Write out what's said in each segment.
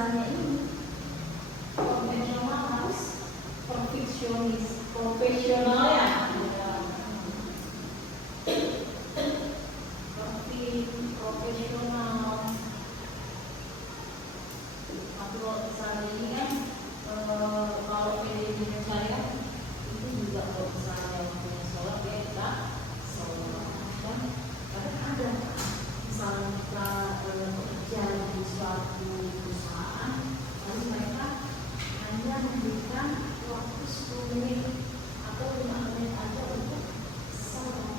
misalnya ini konvensional harus profesional ya. Profesional. Kalau misalnya ini kan kalau manajemen syariah itu juga kalau misalnya punya sholat ya kita sholat kan kadang ada misalnya kita bekerja di suatu perusahaan lalu mereka hanya memberikan waktu 10 menit atau 5 menit aja untuk sholat.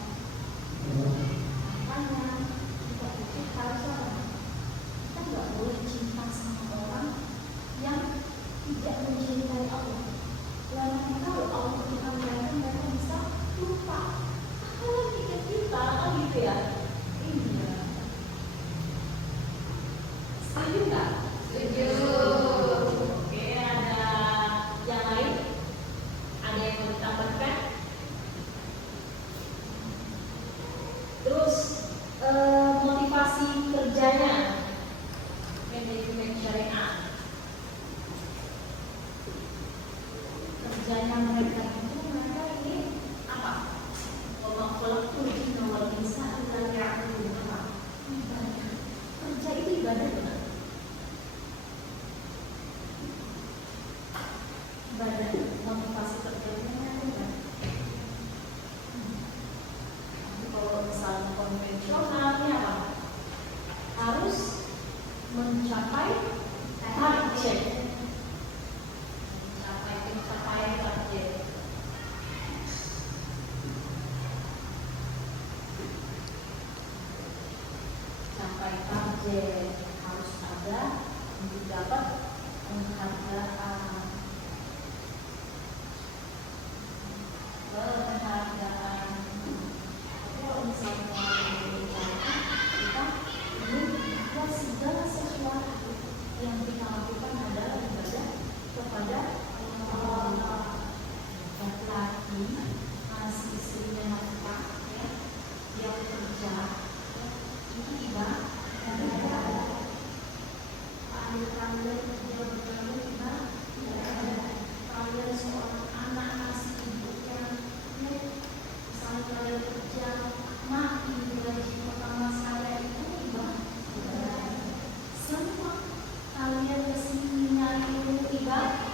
Makanya kita pikir harus apa? Kita nggak boleh cinta sama orang yang tidak mencintai Allah. Karena kalau Allah Tuhan mereka bisa lupa. Kalau kita kan gitu ya. Iya. Setuju nggak? Setuju. Oke, ada yang lain? Ada yang mau ditambahkan? Terus motivasi kerjanya manajemen syariah. Kerjanya mereka itu ini apa? Kolak tuh nomor bisa dan yang apa? Ibadah. Kerja itu ibadah benar. Ibadah motivasi kerjanya benar. Kalau misalnya konvensionalnya apa? Harus mencapai target. Capai target harus ada untuk dapat penghargaan. Kalau misalnya kita buat segala sesuatu yang kita lakukan adalah ibadah kepada Allah. Laki-laki masih istrinya nafkah, ya, dia bekerja, itu ibadah. Kalian dia bekerja ibadah. Kalian seorang anak kasih ibunya, ya, misalnya kalian kerja, mati gaji pertama saya itu ibadah. Semua kalian kesini nyari ilmu ibadah.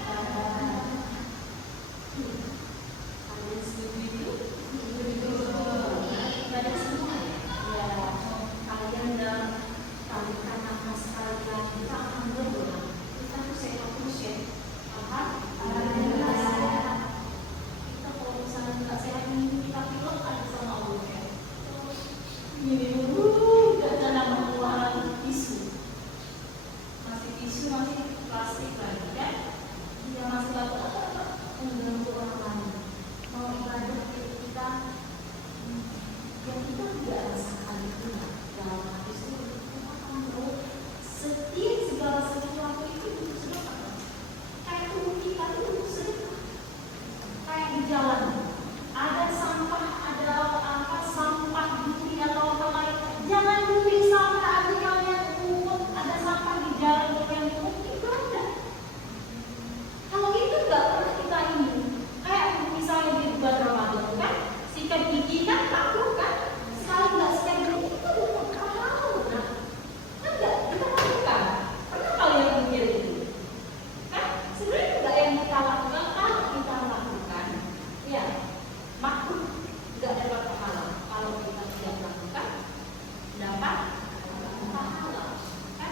Kalian setuju? Ibadah semua ya. Kalian dalam tarikan nafas kalian kita akan berdoa. Kita tuh sehat terus ya. Alhamdulillah. Kita kalau misalnya nggak sehat ini kita pilot ada sama Allah ya. Ini dulu nggak ada nama pengeluaran tisu. Masih tisu masih plastik lagi kan? Dia masih apa? Mengganggu orang lain. Mau ibadah kita yang kita tidak rasakan itu dalam hati itu kita akan tahu setiap segala sesuatu itu sedekah. Kayak tubuh kita itu sedekah. Kayak di jalan ada sampah, ada apa sampah duri atau apa lain. Jangan duri sampah aja kalian pungut. Ada sampah di jalan kalian pungut itu ada. Kalau itu nggak pernah kita ini. Kayak misalnya di bulan Ramadan kan, sikat gigi kan takut kan. Sekali nggak sikat gigi itu bukan halal kan? Kan nggak kita lakukan. Pernah kalian mikir itu? Kan sebenarnya nggak yang kita lakukan. Kalau kita lakukan, ya makruh nggak dapat pahala. Kalau kita tidak lakukan, dapat pahala. Kan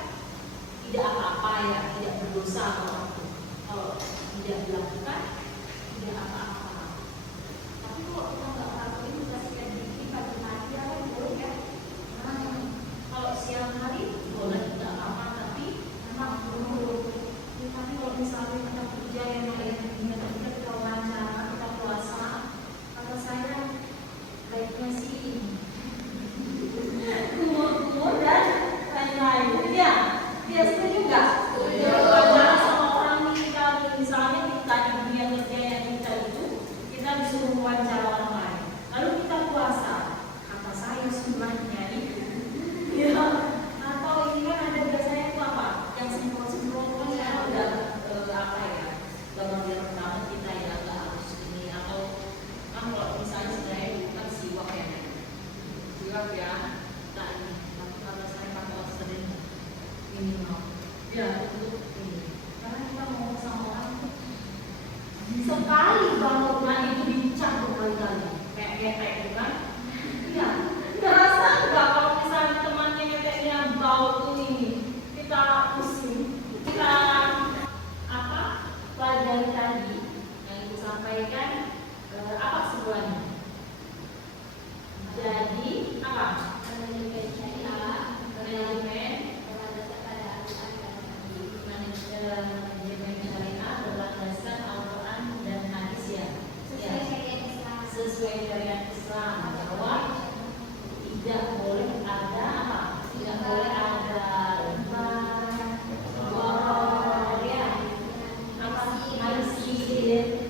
tidak apa-apa ya, tidak berdosa kalau tidak dilakukan, tidak apa-apa. Tapi kalau kita nggak lakukan, kita sikat gigi pagi hari ya kan boleh ya. Kalau siang hari boleh tidak apa-apa, tapi memang perlu. Tapi kalau misalnya kita kerja yang kita wawancara, kita puasa, kata saya baiknya sih kumur dan lain-lain. Ya, dia setuju nggak? Wawancara sama orang nih, misalnya kita kita ini, tapi kalau saya pakai sering minimal. Ya untuk ini, karena kita mau sama orang sekali bangunnya itu dicap berkali-kali, kayak getek gitu kan? Iya, ngerasa nggak kalau misalnya temannya geteknya bau tuh ini, kita pusing, kita apa? Pelajari tadi yang ibu sampaikan apa kesimpulannya? Jadi apa? Manajemen syariah, manajemen berlandaskan Al-Quran dan hadis ya. Sesuai syariat Islam bahwa tidak boleh ada apa? Tidak boleh ada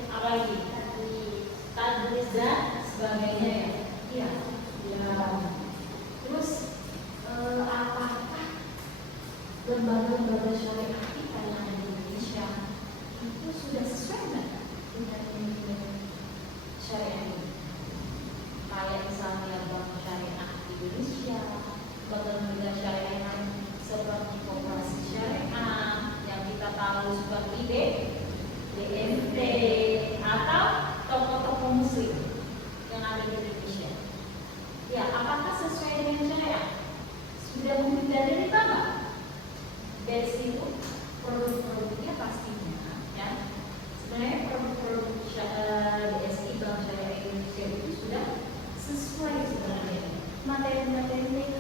apalagi tadris dan sebagainya ya. Iya. Terus apakah lembaga-lembaga syariah kita yang ada di Indonesia itu sudah sesuai nggak dengan syariah ini? Kayak misalnya Bank Syariah Indonesia, lembaga syariah yang seperti Koperasi Syariah yang kita tahu seperti BMT atau tokoh-tokoh muslim yang ada di Indonesia. Ya, apakah sesuai dengan syariah? Sudah menghindari riba nggak? Dari situ produk-produknya pastinya, ya. Sebenarnya produk-produk BSI Bank Syariah Indonesia itu sudah sesuai sebenarnya materi-materi